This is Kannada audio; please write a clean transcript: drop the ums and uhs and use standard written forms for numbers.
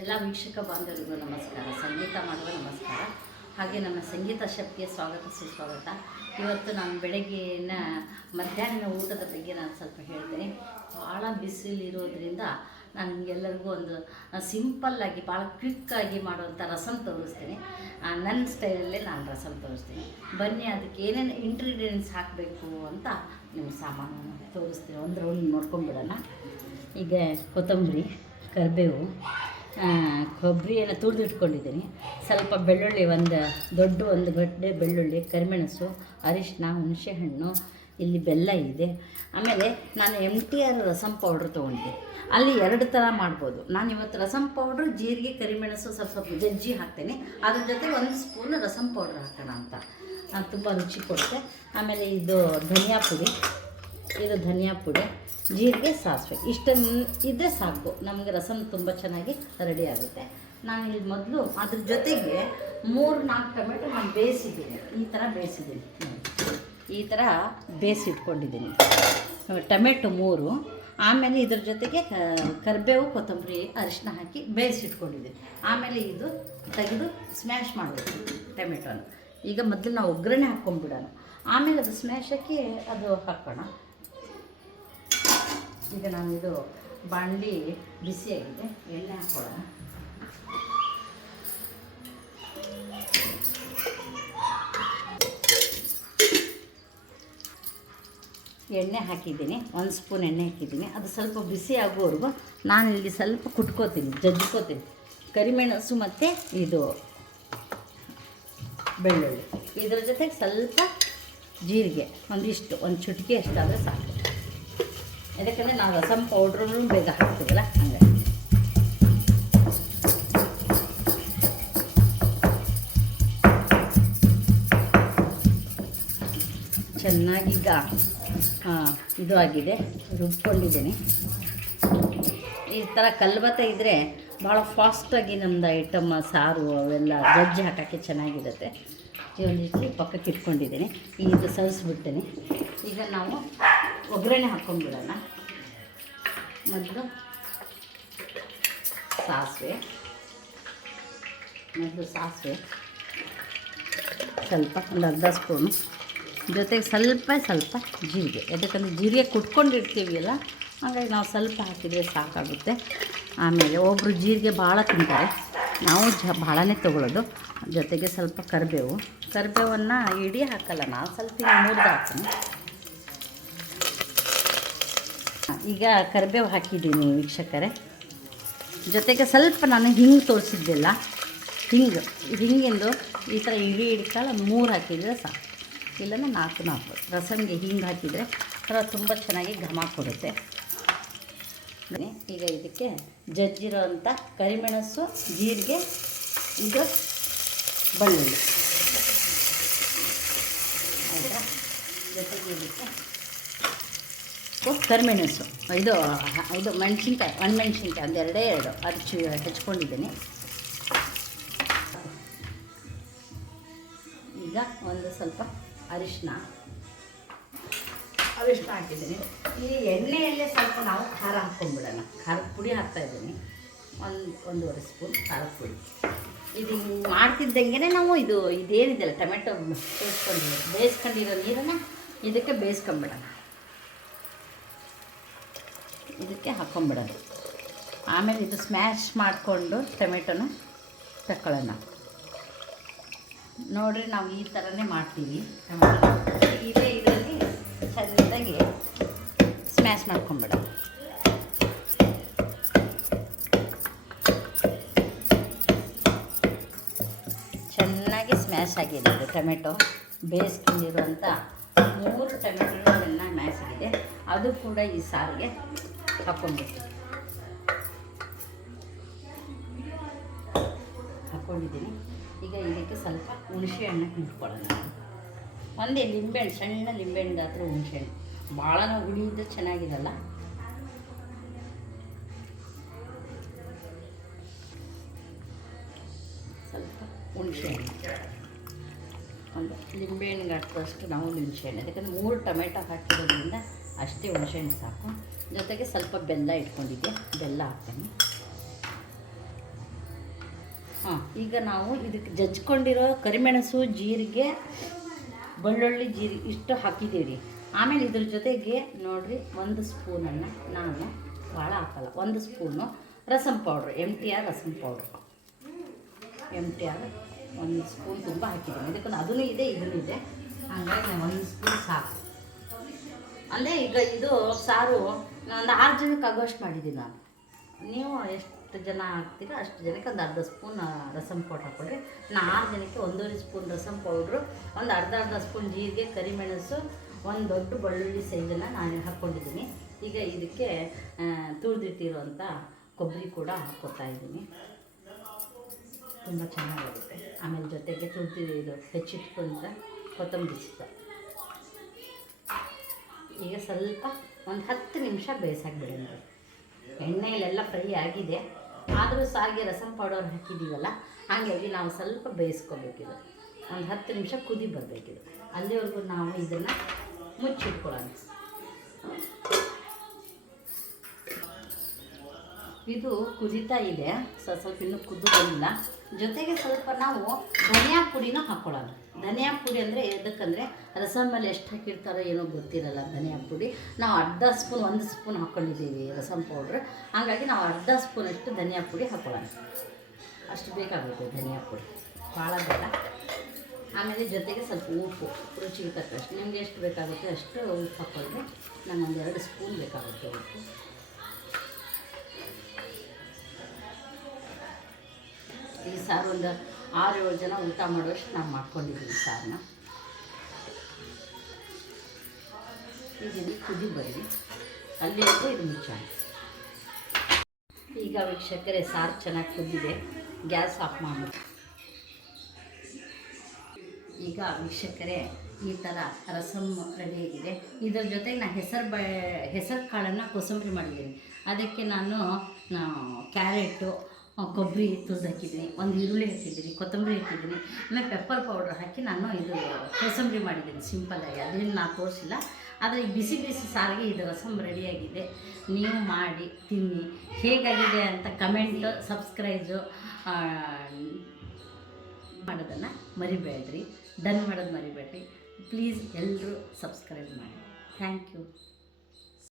ಎಲ್ಲ ವೀಕ್ಷಕ ಬಾಂಧವರಿಗೂ ನಮಸ್ಕಾರ. ಸಂಗೀತ ಮಾಡುವ ನಮಸ್ಕಾರ. ಹಾಗೆ ನಮ್ಮ ಸಂಗೀತ ಶಕ್ತಿಯ ಸ್ವಾಗತ ಸುಸ್ವಾಗತ. ಇವತ್ತು ನಾನು ಬೆಳಗ್ಗೆನ ಮಧ್ಯಾಹ್ನ ಊಟದ ಬಗ್ಗೆ ನಾನು ಸ್ವಲ್ಪ ಹೇಳ್ತೇನೆ. ಭಾಳ ಬಿಸಿಲಿರೋದ್ರಿಂದ ನಾನು ಎಲ್ಲರಿಗೂ ಒಂದು ಸಿಂಪಲ್ಲಾಗಿ ಭಾಳ ಕ್ವಿಕ್ಕಾಗಿ ಮಾಡುವಂಥ ರಸಮ್ ತೋರಿಸ್ತೀನಿ. ನನ್ನ ಸ್ಟೈಲಲ್ಲೇ ನಾನು ರಸಮ್ ತೋರಿಸ್ತೀನಿ. ಬನ್ನಿ, ಅದಕ್ಕೆ ಏನೇನು ಇಂಗ್ರೀಡಿಯೆಂಟ್ಸ್ ಹಾಕಬೇಕು ಅಂತ ನಿಮ್ಮ ಸಾಮಾನು ತೋರಿಸ್ತೀನಿ. ಒಂದು ರೌಂಡ್ ನೋಡ್ಕೊಂಬಿಡೋಣ. ಈಗ ಕೊತ್ತಂಬರಿ, ಕರಿಬೇವು, ಕೊಬ್ಬರಿಯನ್ನು ತುರಿದು ಇಟ್ಕೊಂಡಿದ್ದೀನಿ. ಸ್ವಲ್ಪ ಬೆಳ್ಳುಳ್ಳಿ, ಒಂದು ಗಡ್ಡೆ ಬೆಳ್ಳುಳ್ಳಿ, ಕರಿಮೆಣಸು, ಅರಿಶಿನ, ಹುಣಸೆಹಣ್ಣು, ಇಲ್ಲಿ ಬೆಲ್ಲ ಇದೆ. ಆಮೇಲೆ ನಾನು MTR ರಸಮ್ ಪೌಡ್ರ್ ತೊಗೊಂಡೆ. ಅಲ್ಲಿ 2 ಥರ ಮಾಡ್ಬೋದು. ನಾನು ಇವತ್ತು ರಸಮ್ ಪೌಡ್ರು, ಜೀರಿಗೆ, ಕರಿಮೆಣಸು ಸ್ವಲ್ಪ ಜಜ್ಜಿ ಹಾಕ್ತೇನೆ. ಅದ್ರ ಜೊತೆಗೆ 1 ಸ್ಪೂನ್ ರಸಮ್ ಪೌಡ್ರ್ ಹಾಕೋಣ ಅಂತ. ತುಂಬ ರುಚಿ ಕೊಡುತ್ತೆ. ಆಮೇಲೆ ಇದು ಧನಿಯಾ ಪುಡಿ, ಜೀರಿಗೆ, ಸಾಸಿವೆ ಇಷ್ಟನ್ನು ಇದ್ದರೆ ಸಾಕು, ನಮಗೆ ರಸಮ್ ತುಂಬ ಚೆನ್ನಾಗಿ ರೆಡಿ ಆಗುತ್ತೆ. ನಾನು ಇಲ್ಲಿ ಮೊದಲು ಅದ್ರ ಜೊತೆಗೆ 3-4 ಟೊಮೆಟೊ ನಾನು ಬೇಯಿಸಿದ್ದೀನಿ. ಈ ಥರ ಬೇಯಿಸಿಟ್ಕೊಂಡಿದ್ದೀನಿ ಟೊಮೆಟೊ 3. ಆಮೇಲೆ ಇದ್ರ ಜೊತೆಗೆ ಕರಿಬೇವು, ಕೊತ್ತಂಬರಿ, ಅರಿಶಿನ ಹಾಕಿ ಬೇಯಿಸಿಟ್ಕೊಂಡಿದ್ದೀನಿ. ಆಮೇಲೆ ಇದು ತೆಗೆದು ಸ್ಮ್ಯಾಶ್ ಮಾಡಬೇಕು ಟೊಮೆಟೊನ. ಈಗ ಮೊದಲು ನಾವು ಒಗ್ಗರಣೆ ಹಾಕ್ಕೊಂಡ್ಬಿಡೋಣ, ಆಮೇಲೆ ಅದು ಸ್ಮ್ಯಾಶ್ ಹಾಕಿ ಅದು ಹಾಕೋಣ. ಈಗ ನಾನಿದು ಬಾಣಲಿ ಬಿಸಿಯಾಗಿದೆ, ಎಣ್ಣೆ ಹಾಕ್ಕೊಳ್ಳೋಣ. ಎಣ್ಣೆ ಹಾಕಿದ್ದೀನಿ, 1 ಸ್ಪೂನ್ ಎಣ್ಣೆ ಹಾಕಿದ್ದೀನಿ. ಅದು ಸ್ವಲ್ಪ ಬಿಸಿ ಆಗೋವರೆಗೂ ನಾನು ಇಲ್ಲಿ ಸ್ವಲ್ಪ ಜಜ್ಕೋತೀನಿ ಕರಿಮೆಣಸು ಮತ್ತು ಇದು ಬೆಳ್ಳುಳ್ಳಿ. ಇದರ ಜೊತೆಗೆ ಸ್ವಲ್ಪ ಜೀರಿಗೆ, ಒಂದು ಚುಟಿಕೆ ಅಷ್ಟಾದರೆ ಸಾಕು. ಯಾಕಂದರೆ ನಾವು ರಸಮ್ ಪೌಡ್ರೂ ಬೇಗ ಹಾಕ್ತೀವಲ್ಲ, ಹಂಗೆ. ಚೆನ್ನಾಗೀಗ ಇದು ಆಗಿದೆ, ರುಬ್ಕೊಂಡಿದ್ದೀನಿ. ಈ ಥರ ಕಲ್ಬತ್ತ ಇದ್ದರೆ ಭಾಳ ಫಾಸ್ಟಾಗಿ ನಮ್ಮದು ಐಟಮ್ ಸಾರು ಅವೆಲ್ಲ ಜಜ್ಜಿ ಹಾಕೋಕ್ಕೆ ಚೆನ್ನಾಗಿರುತ್ತೆ. ಒಂದಿಷ್ಟು ಪಕ್ಕಕ್ಕೆ ಇಟ್ಕೊಂಡಿದ್ದೀನಿ. ಇದು ಸರಿಸ್ಬಿಡ್ತೀನಿ. ಈಗ ನಾವು ಒಗ್ಗರಣೆ ಹಾಕ್ಕೊಂಡ್ಬಿಡೋಣ. ಮೊದಲು ಸಾಸಿವೆ ಸ್ವಲ್ಪ, ಒಂದು ಅರ್ಧ ಸ್ಪೂನು, ಜೊತೆಗೆ ಸ್ವಲ್ಪ ಜೀರಿಗೆ. ಯಾಕಂದರೆ ಜೀರಿಗೆ ಕುಟ್ಕೊಂಡಿರ್ತೀವಲ್ಲ, ಹಾಗಾಗಿ ನಾವು ಸ್ವಲ್ಪ ಹಾಕಿದರೆ ಸಾಕಾಗುತ್ತೆ. ಆಮೇಲೆ ಒಬ್ಬರು ಜೀರಿಗೆ ಭಾಳ ತಿಂತಾರೆ, ನಾವು ಭಾಳನೇ ತೊಗೊಳ್ಳೋದು. ಜೊತೆಗೆ ಸ್ವಲ್ಪ ಕರಿಬೇವನ್ನು ಇಡೀ ಹಾಕಲ್ಲ, ನಾವು ಸ್ವಲ್ಪ ಮುರಿದು ಹಾಕ್ತೀನಿ. ಈಗ ಕರಿಬೇವು ಹಾಕಿದ್ದೀನಿ ವೀಕ್ಷಕರೇ. ಜೊತೆಗೆ ಸ್ವಲ್ಪ ನಾನು ಹಿಂಗೆ ತೋರಿಸಿದ್ದಿಲ್ಲ, ಹಿಂಗಿಂದು ಈ ಥರ ಇಡೀ ಕಾಳು 3 ಹಾಕಿದರೆ ಸಾಕು, ಇಲ್ಲಂದ್ರೆ 4 ಹಾಕ್ಬೋದು. ರಸಮ್ಗೆ ಹಿಂಗೆ ಹಾಕಿದರೆ ತುಂಬ ಚೆನ್ನಾಗಿ ಘಮ ಕೊಡುತ್ತೆ. ಈಗ ಇದಕ್ಕೆ ಜಜ್ಜಿರೋಂಥ ಕರಿಮೆಣಸು, ಜೀರಿಗೆ, ಇದು ಬೆಳ್ಳುಳ್ಳಿ ಆಯಿತಾ. ಜೊತೆಗೆ ಇದಕ್ಕೆ ಕರಿಮೆಣಸು, ಇದು ಮೆಣಸಿನ್ಕಾಯಿ, ಒಣಮೆಣ್ಸಿನ್ಕಾಯಿ ಒಂದು 2 ಅದು ಹೆಚ್ಕೊಂಡಿದ್ದೀನಿ. ಈಗ ಒಂದು ಸ್ವಲ್ಪ ಅರಿಶಿನ ಹಾಕಿದ್ದೀನಿ. ಈ ಎಣ್ಣೆಯಲ್ಲೇ ಸ್ವಲ್ಪ ನಾವು ಖಾರ ಹಾಕ್ಕೊಂಡ್ಬಿಡೋಣ. ಖಾರದ ಪುಡಿ ಹಾಕ್ತಾಯಿದ್ದೀನಿ, 1.5 ಸ್ಪೂನ್ ಖಾರದ ಪುಡಿ. ಇದು ಮಾಡ್ತಿದ್ದಂಗೆ ನಾವು ಇದೇನಿದೆಯಲ್ಲ ಟೊಮೆಟೊ ಬೇಯಿಸ್ಕೊಂಡಿರೋ ನೀರನ್ನು ಇದಕ್ಕೆ ಬೇಯಿಸ್ಕೊಂಬಿಡೋಣ, ಇದಕ್ಕೆ ಹಾಕ್ಕೊಂಬಿಡೋಣ. ಆಮೇಲೆ ಇದು ಸ್ಮ್ಯಾಶ್ ಮಾಡಿಕೊಂಡು ಟೊಮೆಟೊನ ತಗೊಳ್ಳೋಣ. ನೋಡಿರಿ, ನಾವು ಈ ಥರನೇ ಮಾಡ್ತೀವಿ. ಇದೇ ಇದರಲ್ಲಿ ಚೆಂದಾಗಿ ಸ್ಮ್ಯಾಶ್ ಮಾಡ್ಕೊಂಬಿಡೋಣ. ಚೆನ್ನಾಗಿ ಸ್ಮ್ಯಾಶ್ ಆಗಿದೆ ಇದು ಟೊಮೆಟೊ. ಬೇಯಿಸ್ಕೊಂಡಿರುವಂಥ 3 ಟೊಮೆಟೊ ಚೆನ್ನಾಗಿ ಮ್ಯಾಶ್ ಆಗಿದೆ. ಅದು ಕೂಡ ಈ ಸಾರಿಗೆ ಹಾಕ್ಕೊಂಡಿದ್ದೀನಿ. ಈಗ ಇದಕ್ಕೆ ಸ್ವಲ್ಪ ಹುಣಸೆಹಣ್ಣು ಹಿಂಡ್ಕೊಳ್ಳೋಣ. ಒಂದೇ ಲಿಂಬೆಹಣ್ಣು, ಸಣ್ಣ ಲಿಂಬೆಹಣ್ಣು ಗಾತ್ರ ಹುಣಸೆಹಣ್ಣು, ಭಾಳ ನಾವು ಹುಳಿಯಿದ್ದು ಚೆನ್ನಾಗಿರಲ್ಲ. ಸ್ವಲ್ಪ ಹುಣಸೆಹಣ್ಣು, ಒಂದು ಲಿಂಬೆಹಣ್ಣು ಗಾತ್ರದಷ್ಟು ನಾವು ಹುಣಸೆಹಣ್ಣು, ಯಾಕಂದರೆ 3 ಟೊಮೆಟೊ ಹಾಕಿರೋದ್ರಿಂದ ಅಷ್ಟೇ ಹುಣಸೆಹಣ್ಣು ಸಾಕು. ಜೊತೆಗೆ ಸ್ವಲ್ಪ ಬೆಲ್ಲ ಇಟ್ಕೊಂಡಿದ್ದೆ, ಬೆಲ್ಲ ಹಾಕ್ತೀನಿ. ಈಗ ನಾವು ಇದಕ್ಕೆ ಜಜ್ಕೊಂಡಿರೋ ಕರಿಮೆಣಸು, ಜೀರಿಗೆ, ಬೆಳ್ಳುಳ್ಳಿ, ಜೀರಿಗೆ ಇಷ್ಟು ಹಾಕಿದ್ದೀವಿ. ಆಮೇಲೆ ಇದ್ರ ಜೊತೆಗೆ ನೋಡಿರಿ 1 ಸ್ಪೂನನ್ನು ನಾನು ಭಾಳ ಹಾಕಲ್ಲ, 1 spoon rasam powder, MTR rasam powder, MTR 1 spoon ತುಂಬ ಹಾಕಿದ್ದೀನಿ. ಇದಕ್ಕೆ ಅದೂ ಇದೆ ಇದೂ ಇದೆ, ಹಾಗಾಗಿ 1 ಸ್ಪೂನ್ ಸಾಕು. ಅಂದರೆ ಈಗ ಇದು ಸಾರು ಒಂದು 6 ಜನಕ್ಕೆ ಆಗೋಷ್ಟು ಮಾಡಿದ್ದೀನಿ ನಾನು. ನೀವು ಎಷ್ಟು ಜನ ಹಾಕ್ತೀರ ಅಷ್ಟು ಜನಕ್ಕೆ ಒಂದು ಅರ್ಧ ಸ್ಪೂನ್ ರಸಮ್ ಪೌಡ್ರ್ ಹಾಕ್ಕೊಳ್ರಿ. ನಾನು 6 ಜನಕ್ಕೆ 1.5 ಸ್ಪೂನ್ ರಸಮ್ ಪೌಡ್ರು, ಒಂದು ಅರ್ಧ ಸ್ಪೂನ್ ಜೀರಿಗೆ, ಕರಿಮೆಣಸು, ಒಂದು ದೊಡ್ಡ ಬೆಳ್ಳುಳ್ಳಿ ಸೈಜನ್ನು ನಾನು ಹಾಕ್ಕೊಂಡಿದ್ದೀನಿ. ಈಗ ಇದಕ್ಕೆ ತುಳಿದಿಟ್ಟಿರೋಂಥ ಕೊಬ್ಬರಿ ಕೂಡ ಹಾಕ್ಕೊತಾ ಇದ್ದೀನಿ. ತುಂಬ ಚೆನ್ನಾಗಾಗುತ್ತೆ. ಆಮೇಲೆ ಜೊತೆಗೆ ಇದು ಹೆಚ್ಚಿಟ್ಕೊಂತ ಕೊತ್ತಂಬರಿ ಸಿಕ್ಕ. ಈಗ ಸ್ವಲ್ಪ ಒಂದು 10 ನಿಮಿಷ ಬೇಯಿಸಾಕ್ಬಿಡಿ. ನೋಡಿ ಎಣ್ಣೆಯಲ್ಲೆಲ್ಲ ಫ್ರೈ ಆಗಿದೆ, ಆದರೂ ಸಾರಿಗೆ ರಸಮ್ ಪೌಡರ್ ಹಾಕಿದ್ದೀವಲ್ಲ, ಹಾಗಾಗಿ ನಾವು ಸ್ವಲ್ಪ ಬೇಯಿಸ್ಕೋಬೇಕಿದೆ. ಒಂದು 10 ನಿಮಿಷ ಕುದಿ ಬರಬೇಕಿದೆ. ಅಲ್ಲಿವರೆಗೂ ನಾವು ಇದನ್ನು ಮುಚ್ಚಿಟ್ಕೊಳ್ಳೋಣ. ಇದು ಕುದೀತಾ ಇದೆ, ಸ್ವಲ್ಪ ಇನ್ನೂ ಕುದ್ದು ಬಂದಿಲ್ಲ. ಜೊತೆಗೆ ಸ್ವಲ್ಪ ನಾವು ಧನಿಯಾ ಪುಡಿನೂ ಹಾಕ್ಕೊಳ್ಳೋಣ. ಧನಿಯಾ ಪುಡಿ ಅಂದರೆ ಎದಕ್ಕಂದರೆ ರಸಮಲ್ಲಿ ಎಷ್ಟು ಹಾಕಿರ್ತಾರೋ ಏನೋ ಗೊತ್ತಿರಲ್ಲ. ಧನಿಯಾ ಪುಡಿ ನಾವು ಅರ್ಧ ಸ್ಪೂನ್ 1 ಸ್ಪೂನ್ ಹಾಕ್ಕೊಂಡಿದ್ದೀವಿ ರಸಮ್ ಪೌಡ್ರ್, ಹಾಗಾಗಿ ನಾವು ಅರ್ಧ ಸ್ಪೂನಷ್ಟು ಧನಿಯಾ ಪುಡಿ ಹಾಕ್ಕೊಳ್ಳೋಣ. ಅಷ್ಟು ಬೇಕಾಗುತ್ತೆ ಧನಿಯಾ ಪುಡಿ, ಭಾಳ ಬೇಡ. ಆಮೇಲೆ ಜೊತೆಗೆ ಸ್ವಲ್ಪ ಉಪ್ಪು ರುಚಿಗೆ ತಕ್ಕಷ್ಟು, ನಿಮಗೆ ಎಷ್ಟು ಬೇಕಾಗುತ್ತೆ ಅಷ್ಟು ಉಪ್ಪು ಹಾಕ್ಕೊಂಡ್ರೆ ನನಗೊಂದು 2 ಸ್ಪೂನ್ ಬೇಕಾಗುತ್ತೆ ಉಪ್ಪು. ಈ ಸಾರು ಒಂದು 6-7 ಜನ ಊಟ ಮಾಡುವಷ್ಟು ನಾನು ಮಾಡ್ಕೊಂಡಿದ್ದೀನಿ ಸಾರನ್ನ. ಈಗ ಕುದಿ ಬರಲಿ, ಅಲ್ಲಿವರೆಗೂ ಇದು ಮುಚ್ಚೋಣ. ಈಗ ವೀಕ್ಷಕರೇ ಸಾರು ಚೆನ್ನಾಗಿ ಕುದ್ದಿದೆ, ಗ್ಯಾಸ್ ಆಫ್ ಮಾಡ್ಬಿಟ್ಟು. ಈಗ ವೀಕ್ಷಕರೇ ಈ ಥರ ರಸಮ್ ರೆಡಿಯಾಗಿದೆ. ಇದರ ಜೊತೆಗೆ ನಾನು ಹೆಸರು ಕಾಳನ್ನು ಕೋಸಂಬರಿ ಮಾಡಿದ್ದೀನಿ. ಅದಕ್ಕೆ ನಾನು ಕ್ಯಾರೆಟು, ಕೊಬ್ಬರಿ ತುರಿದು ಹಾಕಿದ್ದೀನಿ, ಒಂದು ಈರುಳ್ಳಿ ಹಾಕಿದ್ದೀನಿ, ಕೊತ್ತಂಬರಿ ಹಾಕಿದ್ದೀನಿ, ಆಮೇಲೆ ಪೆಪ್ಪರ್ ಪೌಡ್ರ್ ಹಾಕಿ ನಾನು ಇದು ಕೋಸಂಬರಿ ಮಾಡಿದ್ದೀನಿ ಸಿಂಪಲ್ಲಾಗಿ. ಅದನ್ನು ನಾನು ತೋರಿಸಿಲ್ಲ. ಆದರೆ ಈ ಬಿಸಿ ಬಿಸಿ ಸಾರಿಗೆ ಇದು ರಸಮ್ ರೆಡಿಯಾಗಿದೆ. ನೀವು ಮಾಡಿ ತಿನ್ನಿ, ಹೇಗಾಗಿದೆ ಅಂತ ಕಮೆಂಟು, ಸಬ್ಸ್ಕ್ರೈಬು ಮಾಡೋದನ್ನು ಮರಿಬೇಡ್ರಿ. ಡನ್ ಮಾಡೋದು ಮರಿಬೇಡ್ರಿ. ಪ್ಲೀಸ್ ಎಲ್ಲರೂ ಸಬ್ಸ್ಕ್ರೈಬ್ ಮಾಡಿ. Thank you.